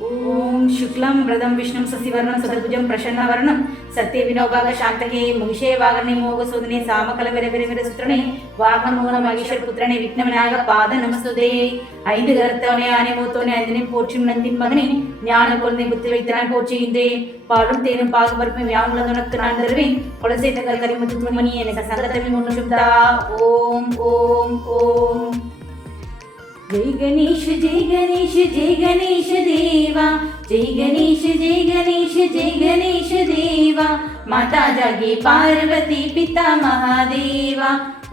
ओम शुक्लं वरदं विष्णुं शशिवर्णं सदभुजं प्रसन्नवदनं सत्यविनोभाग शान्तके मुगिषे वागर्णे मोगसूदने सामकलविरविरविरसूत्रणे वागमोहन मगेश्वर पुत्रने विघ्नविनायक पाद नमस्तुते ஐந்து கரத்தவனே ஆனை மூத்தோனே ஐந்தினை போற்றும் நந்தின் மகனே ஞான குழந்தை புத்தி வைத்தனான் போற்றுகின்றேன் பாலும் தேனும் பாகு பருப்பும் யாவுள்ள உனக்கு நான் தருவேன் கொலை செய்த கரி முத்துமணி எனக்கு சங்கத்தவி முன்னும் தா ஓம் ஓம் ஓம் जय गणेश जय गणेश जय गणेश देवा जय गणेश जय गणेश जय गणेश देवा माता जागे पार्वती पिता महादेवा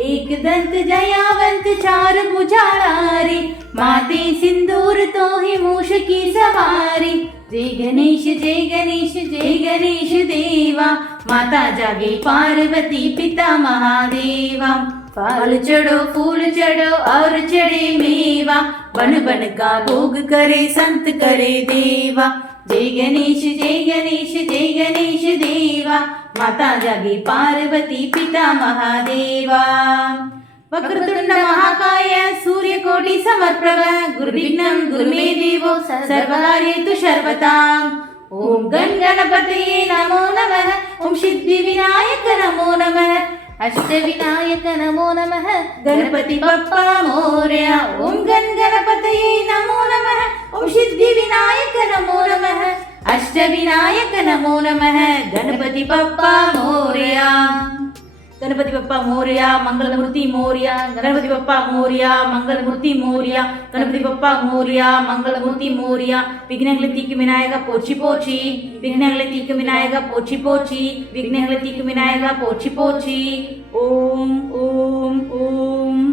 एक दंत जयावंत चार भुजारे माते सिंदूर तो ही मूष की सवारी जय गणेश जय गणेश जय गणेश देवा माता जागे पार्वती पिता महादेवा फल चढ़ो फूल चढ़ो और चढ़े मेवा बन बन का भोग करे संत करे देवा जय गणेश जय गणेश जय गणेश देवा माता जागी पार्वती पिता महादेवा वक्रतुंड महाकाय सूर्यकोटि समप्रभ गुरुविघ्नं गुरुमे देवो सर्वकार्येषु सर्वदा ओम गण गणपतये नमो नमः ओम सिद्धि विनायक नमो नमः अष्टविनायक नमो नमः गणपति बप्पा मोरया ओम गण गणपतये नमो नमः ओम सिद्धि विनायक नमो नमः अष्टविनायक नमो नमः गणपति बप्पा मोरया गणपति बप्पा मोरया मंगलमूर्ति मोरया गणपति बप्पा मोरया मंगलमूर्ति मोरया गणपति बप्पा मोरया मंगलमूर्ति मोरया विघ्नங்களை தீர்க்கும் விநாயகா போற்றி போற்றி விघ्नங்களை தீர்க்கும் விநாயகா போற்றி போற்றி விघ्नங்களை தீர்க்கும் விநாயகா போற்றி போற்றி ஓம் ஓம் ஓம்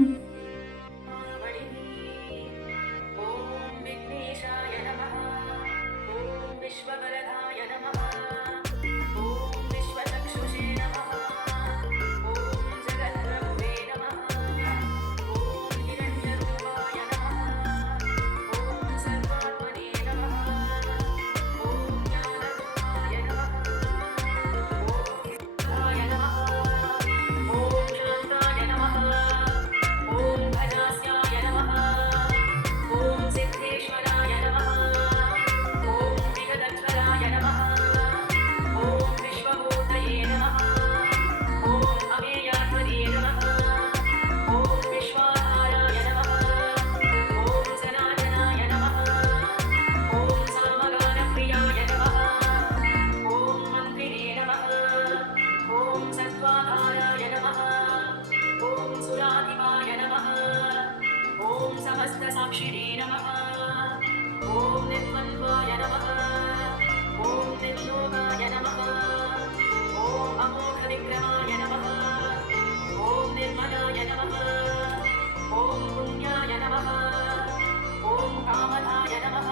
साक्षिणे नमः ओम निर्मन्वाय नमः ओम निर्लोकाय नमः ओम अमोघ विक्रमाय नमः ओम निर्मलाय नमः ओम पुण्याय नमः ओम कामदाय नमः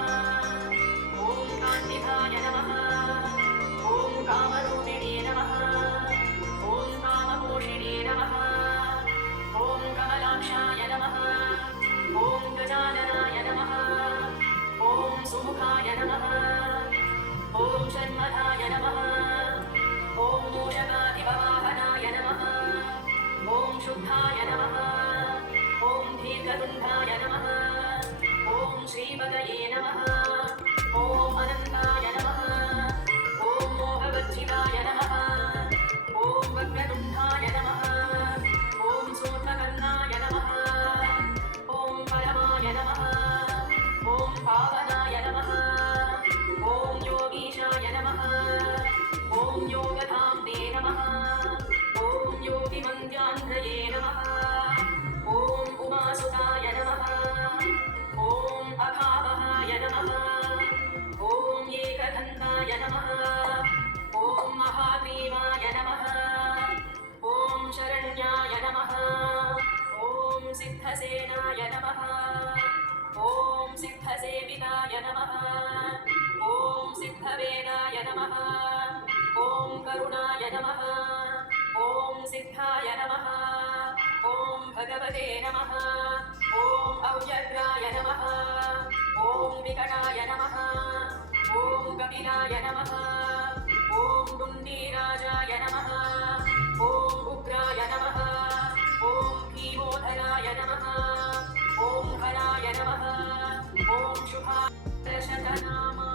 ओम कान्तिधाय नमः ओम कामरूपिणे नमः ओम कामपोषिणे नमः ओम कमलाक्षाय नमः ओम गजाननाय नमः ओम सुमुखाय नमः ओम षण्मधाय नमः ओम मूषकाधिपवाहनाय नमः ओम शुद्धाय नमः ओम दीर्घतुण्डाय नमः ओम श्रीपदये नमः ओम अनन्ताय नमः ओम मोहवर्जिताय नमः ओम वक्रतुण्डाय नमः ओम सूर्पकर्णाय नमः ओम परमाय नमः ओम पावनाय नमः ओम योगीशाय नमः ओम योगधाम्ने नमः ओम योगिमन्त्यान्ध्रये नमः ओम उमासुताय नमः ओम अखावहाय नमः ओम एकदन्ताय नमः ओम महाग्रीवाय नमः ओम शरण्याय नमः ओम सिद्धसेनाय नमः ओम सिद्धसेविताय नमः ओम सिद्धवेदाय नमः ओम करुणाय नमः ओम सिद्धाय नमः ओम भगवते नमः ओम अव्यग्राय नमः ओम विकटाय नमः ओम कपिलाय नमः ओम दुण्डीराजाय नमः ओम उग्राय नमः ओम भीमोधराय नमः ओम हराय नमः ओम शुभाय शतनामा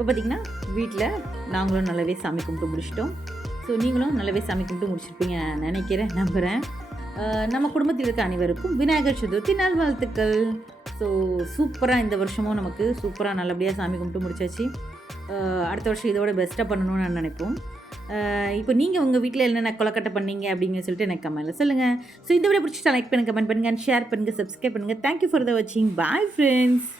இப்போ பார்த்திங்கன்னா வீட்டில் நாங்களும் நல்லாவே சாமி கும்பிட்டு முடிச்சிட்டோம். ஸோ நீங்களும் நல்லாவே சாமி கும்பிட்டு முடிச்சிருப்பீங்க நான் நினைக்கிறேன், நம்புகிறேன். நம்ம குடும்பத்தில் இருக்க அனைவருக்கும் விநாயகர் சதுர்த்தி நல்வாழ்த்துக்கள். ஸோ சூப்பராக இந்த வருஷமும் நமக்கு சூப்பராக நல்லபடியாக சாமி கும்பிட்டு முடிச்சாச்சு. அடுத்த வருஷம் இதோட பெஸ்ட்டாக பண்ணணும்னு நான் நினைப்போம். இப்போ நீங்கள் உங்கள் வீட்டில் என்னென்ன கொலக்கட்டை பண்ணீங்க அப்படின்னு சொல்லிட்டு எனக்கு கமெண்ட்டில் சொல்லுங்கள். ஸோ இந்த வீடியோ பிடிச்சிட்டா லைக் பண்ணுங்கள், கமெண்ட் பண்ணுங்கள், ஷேர் பண்ணுங்கள், சப்ஸ்கிரைப் பண்ணுங்கள். தேங்க்யூ ஃபார் த வாட்சிங். Bye friends.